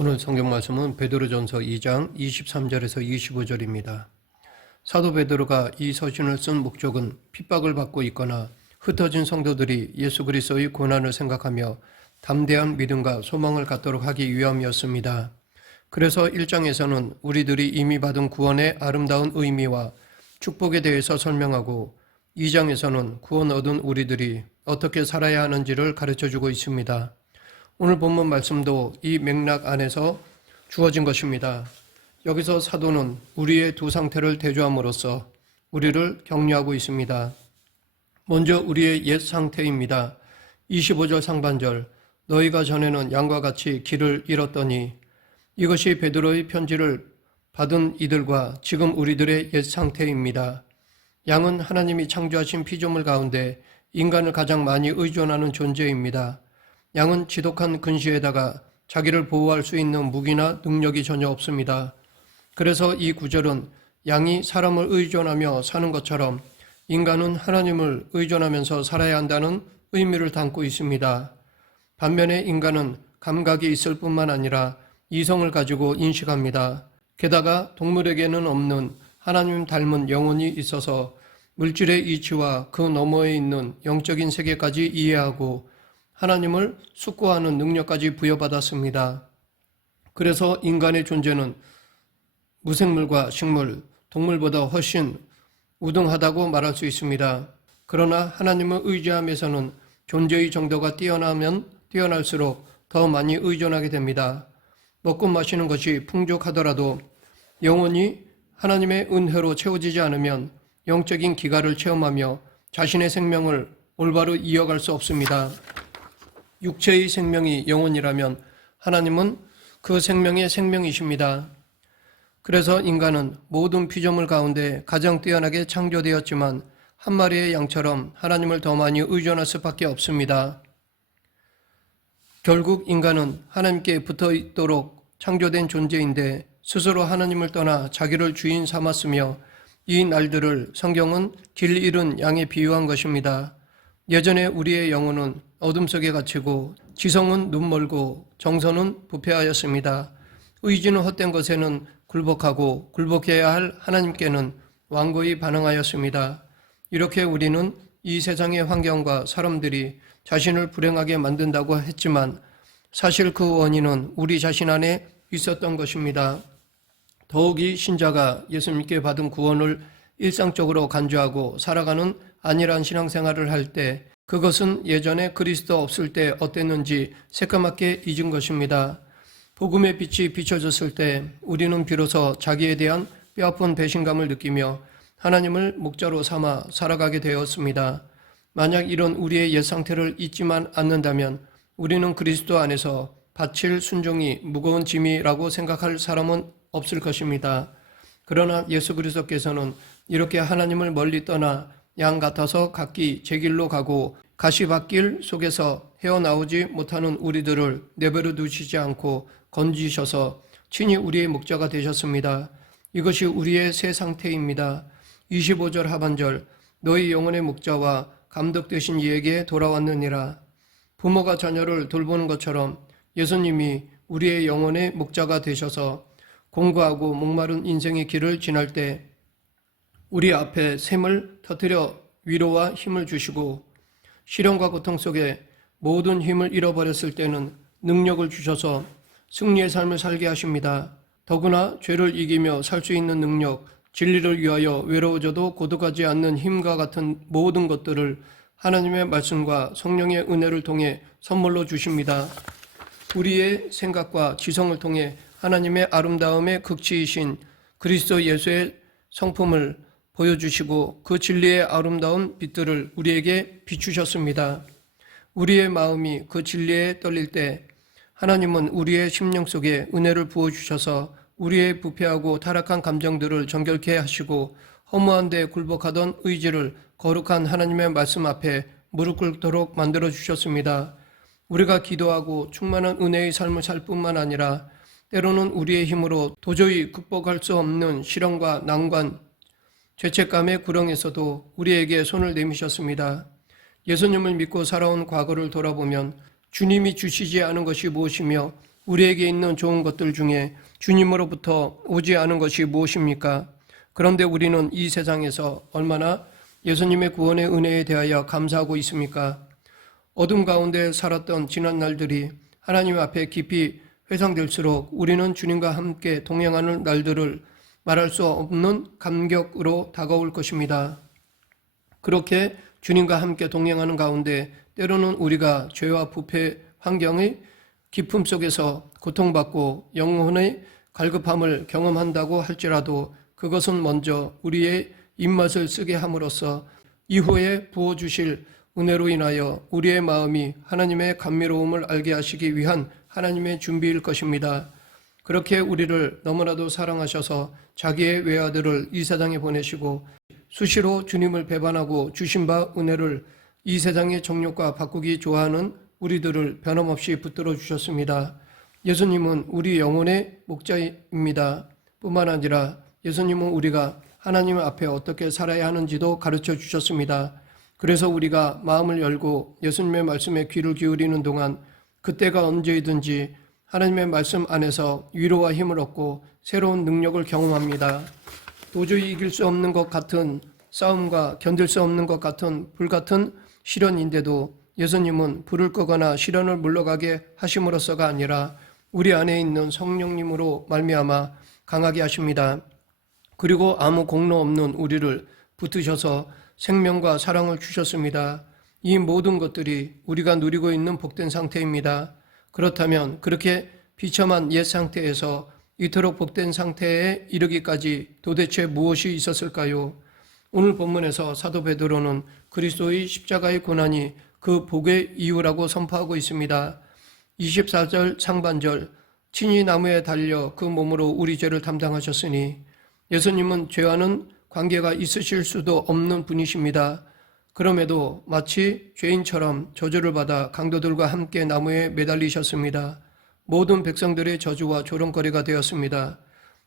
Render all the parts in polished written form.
오늘 성경 말씀은 베드로전서 2장 23절에서 25절입니다. 사도 베드로가 이 서신을 쓴 목적은 핍박을 받고 있거나 흩어진 성도들이 예수 그리스도의 고난을 생각하며 담대한 믿음과 소망을 갖도록 하기 위함이었습니다. 그래서 1장에서는 우리들이 이미 받은 구원의 아름다운 의미와 축복에 대해서 설명하고 2장에서는 구원 얻은 우리들이 어떻게 살아야 하는지를 가르쳐주고 있습니다. 오늘 본문 말씀도 이 맥락 안에서 주어진 것입니다. 여기서 사도는 우리의 두 상태를 대조함으로써 우리를 격려하고 있습니다. 먼저 우리의 옛 상태입니다. 25절 상반절, 너희가 전에는 양과 같이 길을 잃었더니, 이것이 베드로의 편지를 받은 이들과 지금 우리들의 옛 상태입니다. 양은 하나님이 창조하신 피조물 가운데 인간을 가장 많이 의존하는 존재입니다. 양은 지독한 근시에다가 자기를 보호할 수 있는 무기나 능력이 전혀 없습니다. 그래서 이 구절은 양이 사람을 의존하며 사는 것처럼 인간은 하나님을 의존하면서 살아야 한다는 의미를 담고 있습니다. 반면에 인간은 감각이 있을 뿐만 아니라 이성을 가지고 인식합니다. 게다가 동물에게는 없는 하나님 닮은 영혼이 있어서 물질의 이치와 그 너머에 있는 영적인 세계까지 이해하고 하나님을 숙고하는 능력까지 부여받았습니다. 그래서 인간의 존재는 무생물과 식물, 동물보다 훨씬 우등하다고 말할 수 있습니다. 그러나 하나님을 의지함에서는 존재의 정도가 뛰어나면 뛰어날수록 더 많이 의존하게 됩니다. 먹고 마시는 것이 풍족하더라도 영혼이 하나님의 은혜로 채워지지 않으면 영적인 기갈을 체험하며 자신의 생명을 올바로 이어갈 수 없습니다. 육체의 생명이 영혼이라면 하나님은 그 생명의 생명이십니다. 그래서 인간은 모든 피조물 가운데 가장 뛰어나게 창조되었지만 한 마리의 양처럼 하나님을 더 많이 의존할 수밖에 없습니다. 결국 인간은 하나님께 붙어 있도록 창조된 존재인데 스스로 하나님을 떠나 자기를 주인 삼았으며 이 날들을 성경은 길 잃은 양에 비유한 것입니다. 예전에 우리의 영혼은 어둠 속에 갇히고 지성은 눈멀고 정서는 부패하였습니다. 의지는 헛된 것에는 굴복하고 굴복해야 할 하나님께는 완고히 반응하였습니다. 이렇게 우리는 이 세상의 환경과 사람들이 자신을 불행하게 만든다고 했지만 사실 그 원인은 우리 자신 안에 있었던 것입니다. 더욱이 신자가 예수님께 받은 구원을 일상적으로 간주하고 살아가는 안일한 신앙생활을 할 때 그것은 예전에 그리스도 없을 때 어땠는지 새까맣게 잊은 것입니다. 복음의 빛이 비춰졌을 때 우리는 비로소 자기에 대한 뼈아픈 배신감을 느끼며 하나님을 목자로 삼아 살아가게 되었습니다. 만약 이런 우리의 옛 상태를 잊지만 않는다면 우리는 그리스도 안에서 바칠 순종이 무거운 짐이라고 생각할 사람은 없을 것입니다. 그러나 예수 그리스도께서는 이렇게 하나님을 멀리 떠나 양 같아서 각기 제 길로 가고 가시밭길 속에서 헤어나오지 못하는 우리들을 내버려 두시지 않고 건지셔서 친히 우리의 목자가 되셨습니다. 이것이 우리의 새 상태입니다. 25절 하반절, 너희 영혼의 목자와 감독 되신 이에게 돌아왔느니라. 부모가 자녀를 돌보는 것처럼 예수님이 우리의 영혼의 목자가 되셔서 공고하고 목마른 인생의 길을 지날 때 우리 앞에 샘을 터뜨려 위로와 힘을 주시고 시련과 고통 속에 모든 힘을 잃어버렸을 때는 능력을 주셔서 승리의 삶을 살게 하십니다. 더구나 죄를 이기며 살 수 있는 능력, 진리를 위하여 외로워져도 고독하지 않는 힘과 같은 모든 것들을 하나님의 말씀과 성령의 은혜를 통해 선물로 주십니다. 우리의 생각과 지성을 통해 하나님의 아름다움의 극치이신 그리스도 예수의 성품을 보여주시고 그 진리의 아름다운 빛들을 우리에게 비추셨습니다. 우리의 마음이 그 진리에 떨릴 때 하나님은 우리의 심령 속에 은혜를 부어주셔서 우리의 부패하고 타락한 감정들을 정결케 하시고 허무한 데 굴복하던 의지를 거룩한 하나님의 말씀 앞에 무릎 꿇도록 만들어 주셨습니다. 우리가 기도하고 충만한 은혜의 삶을 살 뿐만 아니라 때로는 우리의 힘으로 도저히 극복할 수 없는 시련과 난관, 죄책감의 구렁에서도 우리에게 손을 내미셨습니다. 예수님을 믿고 살아온 과거를 돌아보면 주님이 주시지 않은 것이 무엇이며 우리에게 있는 좋은 것들 중에 주님으로부터 오지 않은 것이 무엇입니까? 그런데 우리는 이 세상에서 얼마나 예수님의 구원의 은혜에 대하여 감사하고 있습니까? 어둠 가운데 살았던 지난 날들이 하나님 앞에 깊이 회상될수록 우리는 주님과 함께 동행하는 날들을 말할 수 없는 감격으로 다가올 것입니다. 그렇게 주님과 함께 동행하는 가운데 때로는 우리가 죄와 부패 환경의 깊음 속에서 고통받고 영혼의 갈급함을 경험한다고 할지라도 그것은 먼저 우리의 입맛을 쓰게 함으로써 이후에 부어주실 은혜로 인하여 우리의 마음이 하나님의 감미로움을 알게 하시기 위한 하나님의 준비일 것입니다. 그렇게 우리를 너무나도 사랑하셔서 자기의 외아들을 이 세상에 보내시고 수시로 주님을 배반하고 주신 바 은혜를 이 세상의 정욕과 바꾸기 좋아하는 우리들을 변함없이 붙들어 주셨습니다. 예수님은 우리 영혼의 목자입니다. 뿐만 아니라 예수님은 우리가 하나님 앞에 어떻게 살아야 하는지도 가르쳐 주셨습니다. 그래서 우리가 마음을 열고 예수님의 말씀에 귀를 기울이는 동안 그때가 언제이든지 하나님의 말씀 안에서 위로와 힘을 얻고 새로운 능력을 경험합니다. 도저히 이길 수 없는 것 같은 싸움과 견딜 수 없는 것 같은 불같은 시련인데도 예수님은 불을 끄거나 시련을 물러가게 하심으로써가 아니라 우리 안에 있는 성령님으로 말미암아 강하게 하십니다. 그리고 아무 공로 없는 우리를 붙드셔서 생명과 사랑을 주셨습니다. 이 모든 것들이 우리가 누리고 있는 복된 상태입니다. 그렇다면 그렇게 비참한 옛 상태에서 이토록 복된 상태에 이르기까지 도대체 무엇이 있었을까요? 오늘 본문에서 사도 베드로는 그리스도의 십자가의 고난이 그 복의 이유라고 선포하고 있습니다. 24절 상반절 친히 나무에 달려 그 몸으로 우리 죄를 담당하셨으니 예수님은 죄와는 관계가 있으실 수도 없는 분이십니다. 그럼에도 마치 죄인처럼 저주를 받아 강도들과 함께 나무에 매달리셨습니다. 모든 백성들의 저주와 조롱거리가 되었습니다.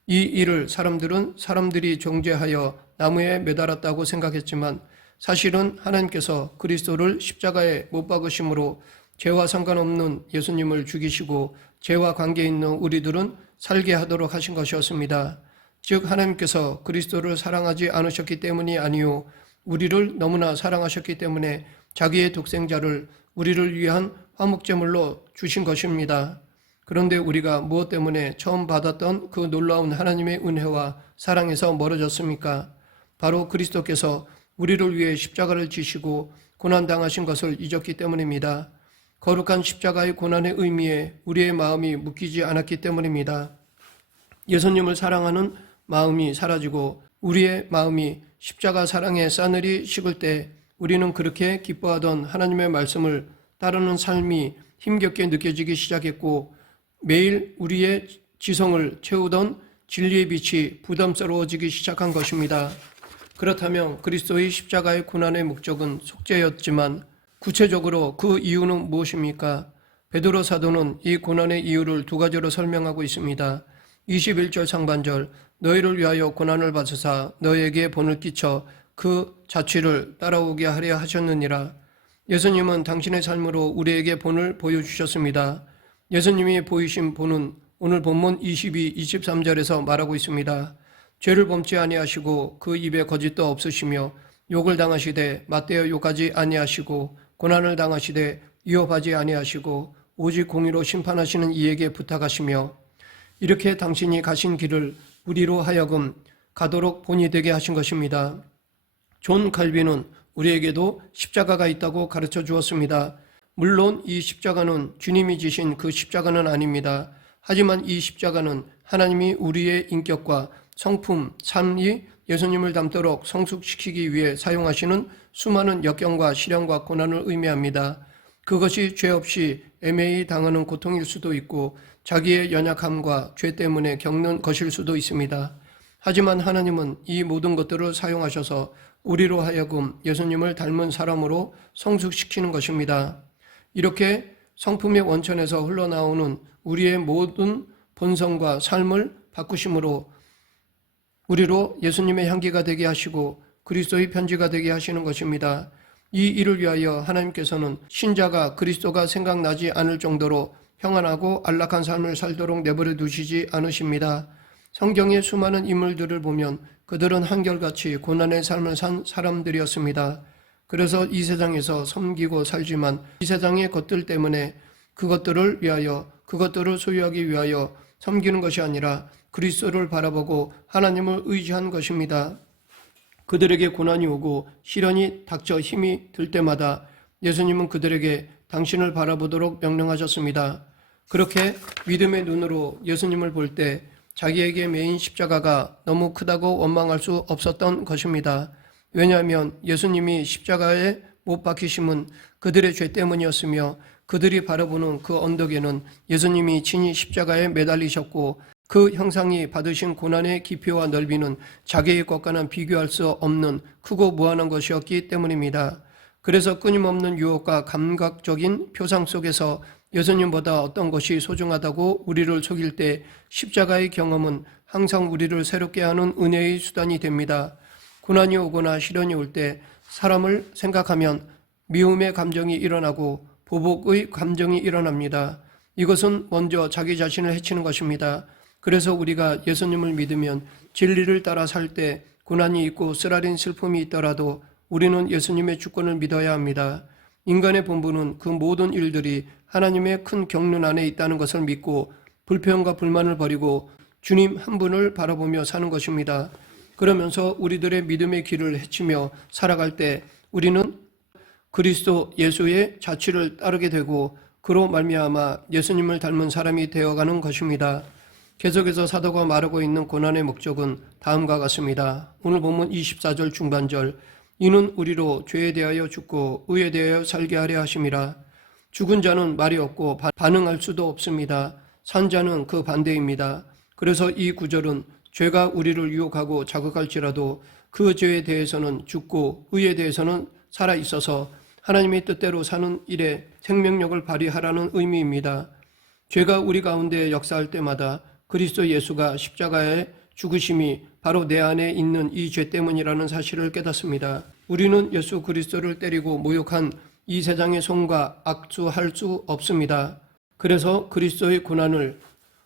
이 일을 사람들이 정죄하여 나무에 매달았다고 생각했지만 사실은 하나님께서 그리스도를 십자가에 못 박으심으로 죄와 상관없는 예수님을 죽이시고 죄와 관계 있는 우리들은 살게 하도록 하신 것이었습니다. 즉 하나님께서 그리스도를 사랑하지 않으셨기 때문이 아니요 우리를 너무나 사랑하셨기 때문에 자기의 독생자를 우리를 위한 화목제물로 주신 것입니다. 그런데 우리가 무엇 때문에 처음 받았던 그 놀라운 하나님의 은혜와 사랑에서 멀어졌습니까? 바로 그리스도께서 우리를 위해 십자가를 지시고 고난당하신 것을 잊었기 때문입니다. 거룩한 십자가의 고난의 의미에 우리의 마음이 묶이지 않았기 때문입니다. 예수님을 사랑하는 마음이 사라지고 우리의 마음이 십자가 사랑의 싸늘이 식을 때 우리는 그렇게 기뻐하던 하나님의 말씀을 따르는 삶이 힘겹게 느껴지기 시작했고 매일 우리의 지성을 채우던 진리의 빛이 부담스러워지기 시작한 것입니다. 그렇다면 그리스도의 십자가의 고난의 목적은 속죄였지만 구체적으로 그 이유는 무엇입니까? 베드로 사도는 이 고난의 이유를 두 가지로 설명하고 있습니다. 21절 상반절 너희를 위하여 고난을 받으사 너희에게 본을 끼쳐 그 자취를 따라오게 하려 하셨느니라. 예수님은 당신의 삶으로 우리에게 본을 보여주셨습니다. 예수님이 보이신 본은 오늘 본문 22, 23절에서 말하고 있습니다. 죄를 범치 아니하시고 그 입에 거짓도 없으시며 욕을 당하시되 맞대어 욕하지 아니하시고 고난을 당하시되 위협하지 아니하시고 오직 공의로 심판하시는 이에게 부탁하시며 이렇게 당신이 가신 길을 우리로 하여금 가도록 본이 되게 하신 것입니다. 존 칼빈은 우리에게도 십자가가 있다고 가르쳐 주었습니다. 물론 이 십자가는 주님이 지신 그 십자가는 아닙니다. 하지만 이 십자가는 하나님이 우리의 인격과 성품, 삶이 예수님을 닮도록 성숙시키기 위해 사용하시는 수많은 역경과 시련과 고난을 의미합니다. 그것이 죄 없이 애매히 당하는 고통일 수도 있고 자기의 연약함과 죄 때문에 겪는 것일 수도 있습니다. 하지만 하나님은 이 모든 것들을 사용하셔서 우리로 하여금 예수님을 닮은 사람으로 성숙시키는 것입니다. 이렇게 성품의 원천에서 흘러나오는 우리의 모든 본성과 삶을 바꾸심으로 우리로 예수님의 향기가 되게 하시고 그리스도의 편지가 되게 하시는 것입니다. 이 일을 위하여 하나님께서는 신자가 그리스도가 생각나지 않을 정도로 평안하고 안락한 삶을 살도록 내버려 두시지 않으십니다. 성경의 수많은 인물들을 보면 그들은 한결같이 고난의 삶을 산 사람들이었습니다. 그래서 이 세상에서 섬기고 살지만 이 세상의 것들 때문에 그것들을 위하여, 그것들을 소유하기 위하여 섬기는 것이 아니라 그리스도를 바라보고 하나님을 의지한 것입니다. 그들에게 고난이 오고 시련이 닥쳐 힘이 들 때마다 예수님은 그들에게 당신을 바라보도록 명령하셨습니다. 그렇게 믿음의 눈으로 예수님을 볼 때 자기에게 매인 십자가가 너무 크다고 원망할 수 없었던 것입니다. 왜냐하면 예수님이 십자가에 못 박히심은 그들의 죄 때문이었으며 그들이 바라보는 그 언덕에는 예수님이 친히 십자가에 매달리셨고 그 형상이 받으신 고난의 깊이와 넓이는 자기의 것과는 비교할 수 없는 크고 무한한 것이었기 때문입니다. 그래서 끊임없는 유혹과 감각적인 표상 속에서 예수님보다 어떤 것이 소중하다고 우리를 속일 때 십자가의 경험은 항상 우리를 새롭게 하는 은혜의 수단이 됩니다. 고난이 오거나 시련이 올 때 사람을 생각하면 미움의 감정이 일어나고 보복의 감정이 일어납니다. 이것은 먼저 자기 자신을 해치는 것입니다. 그래서 우리가 예수님을 믿으면 진리를 따라 살 때 고난이 있고 쓰라린 슬픔이 있더라도 우리는 예수님의 주권을 믿어야 합니다. 인간의 본분은 그 모든 일들이 하나님의 큰 경륜 안에 있다는 것을 믿고 불평과 불만을 버리고 주님 한 분을 바라보며 사는 것입니다. 그러면서 우리들의 믿음의 길을 헤치며 살아갈 때 우리는 그리스도 예수의 자취를 따르게 되고 그로 말미암아 예수님을 닮은 사람이 되어가는 것입니다. 계속해서 사도가 말하고 있는 고난의 목적은 다음과 같습니다. 오늘 본문 24절 중반절, 이는 우리로 죄에 대하여 죽고 의에 대하여 살게 하려 하심이라. 죽은 자는 말이 없고 반응할 수도 없습니다. 산 자는 그 반대입니다. 그래서 이 구절은 죄가 우리를 유혹하고 자극할지라도 그 죄에 대해서는 죽고 의에 대해서는 살아 있어서 하나님의 뜻대로 사는 일에 생명력을 발휘하라는 의미입니다. 죄가 우리 가운데 역사할 때마다 그리스도 예수가 십자가에 죽으심이 바로 내 안에 있는 이 죄 때문이라는 사실을 깨닫습니다. 우리는 예수 그리스도를 때리고 모욕한 이 세상의 손과 악수할 수 없습니다. 그래서 그리스도의 고난을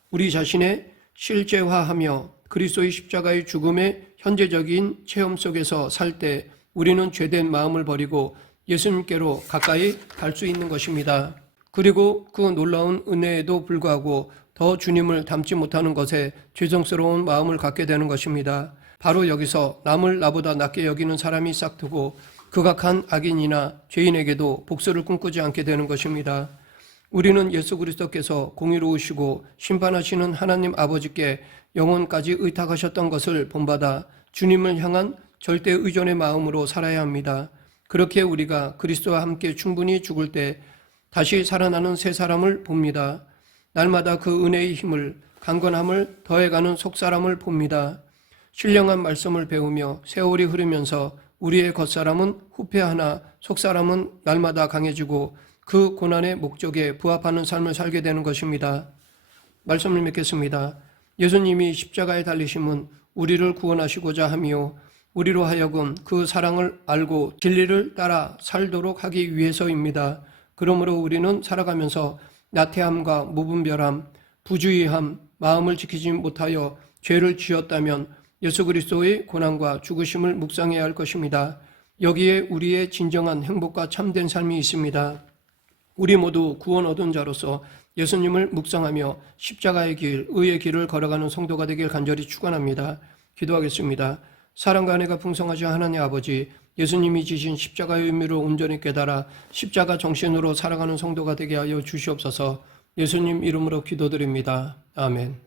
우리 자신의 실제화하며 그리스도의 십자가의 죽음의 현재적인 체험 속에서 살 때 우리는 죄된 마음을 버리고 예수님께로 가까이 갈 수 있는 것입니다. 그리고 그 놀라운 은혜에도 불구하고 더 주님을 닮지 못하는 것에 죄송스러운 마음을 갖게 되는 것입니다. 바로 여기서 남을 나보다 낮게 여기는 사람이 싹트고 극악한 악인이나 죄인에게도 복수를 꿈꾸지 않게 되는 것입니다. 우리는 예수 그리스도께서 공의로우시고 심판하시는 하나님 아버지께 영혼까지 의탁하셨던 것을 본받아 주님을 향한 절대 의존의 마음으로 살아야 합니다. 그렇게 우리가 그리스도와 함께 충분히 죽을 때 다시 살아나는 새 사람을 봅니다. 날마다 그 은혜의 힘을, 강건함을 더해가는 속사람을 봅니다. 신령한 말씀을 배우며 세월이 흐르면서 우리의 겉사람은 후퇴하나 속사람은 날마다 강해지고 그 고난의 목적에 부합하는 삶을 살게 되는 것입니다. 말씀을 맺겠습니다. 예수님이 십자가에 달리심은 우리를 구원하시고자 하며 우리로 하여금 그 사랑을 알고 진리를 따라 살도록 하기 위해서입니다. 그러므로 우리는 살아가면서 나태함과 무분별함, 부주의함, 마음을 지키지 못하여 죄를 지었다면 예수 그리스도의 고난과 죽으심을 묵상해야 할 것입니다. 여기에 우리의 진정한 행복과 참된 삶이 있습니다. 우리 모두 구원 얻은 자로서 예수님을 묵상하며 십자가의 길, 의의 길을 걸어가는 성도가 되길 간절히 축원합니다. 기도하겠습니다. 사랑과 은혜가 풍성하신 하나님 아버지, 예수님이 지신 십자가의 의미를 온전히 깨달아 십자가 정신으로 살아가는 성도가 되게 하여 주시옵소서. 예수님 이름으로 기도드립니다. 아멘.